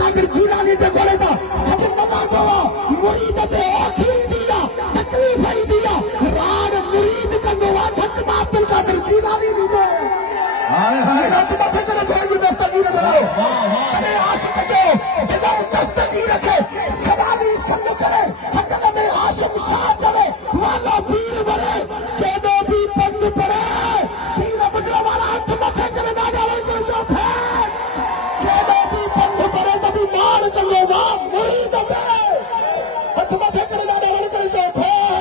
कादिर जीलानी ते कोले दा सब मना दवा मुरीद ते आखिरी दिया तकलीफ ही दिया रान मुरीद कंदवा ठक अब्दुल कादिर जीलानी दी दे हाय हाय रात मथे करे भेज दस्तगीर बनाओ अरे आशिक जो जगह दस्तगीर रखे सवाली संग करे हकल में आशिक शाह चले वाला पीर बने केदो भी बंद पड़े पीर बगला वाला हाथ मथे करे दादा वाले जो फेंक केदो भी बंद पड़े तभी मार कंगोगा मुरीद पे हाथ मथे करे दादा वाले जो फेंक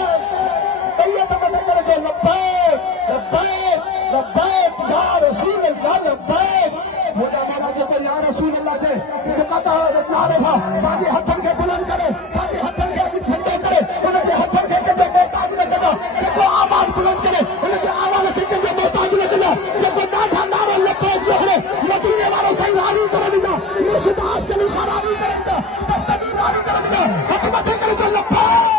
भैया तो मथे करे जो लब्बैक लब्बैक लब्बैक या रसूल अल्लाह लब्बैक मुझे माना जो कोई या रसूल अल्लाह से जो कहता है नारे था बाकी हथन के बुलंद करे बाकी हथन के झंडे करे उनके हथन के जो मोहताज न करना जो आवाज बुलंद करे उनके आवाज से जो मोहताज न करना जो डाढ़ा नारे लब्बैक जो है मदीने वालों से वाली कर दिया मुर्शिद आशिक इशारा भी कर दिया दस्तगीर वाली कर दिया हाथ मथे करे जो लब्बैक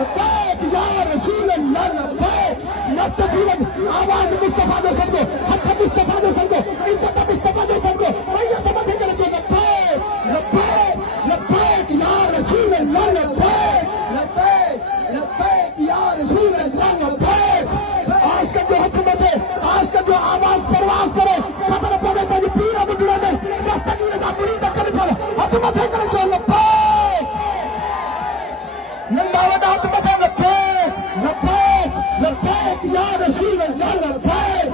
लब्बैक या रसूल अल्लाह लब्बैक मस्त जीवन आवाज मुस्तफा जो सबको हथ मुस्तफा जो सबको इज्जत मुस्तफा जो सबको भैया तो मथे करे जो लब्बैक लब्बैक लब्बैक या रसूल अल्लाह लब्बैक लब्बैक लब्बैक या रसूल अल्लाह लब्बैक आज का जो हुकूमत है आज का जो आवाज परवाज करे खबर पड़े तो पीर बुढ़ा में दस्तगीर का मुरीद कर चल हाथ मथे करे जो लब्बैक नंदा वडा हाथ मथे लब्बैक लब्बैक लब्बैक या रसूल अल्लाह लब्बैक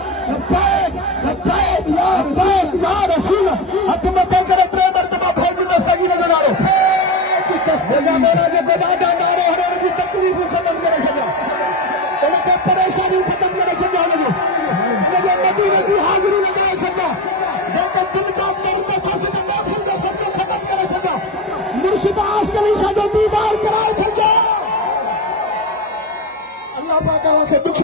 लब्बैक लब्बैक या रसूल हाथ मथे करे त्रे मर्तबा भेज दस्तगीर जनारो मेरा मेरा जो गवादा नारे हरे जी तकलीफ खत्म करे सजा उनके परेशानी खत्म करे सजा मुझे मदीने की हाजिरी लगाए सजा जो के दिल का दर्द फंसे तो मौसम का सबको खत्म करे सजा मुर्शिद आशिक इशारा जो दीदार कराए सजा अल्लाह पाक के दुख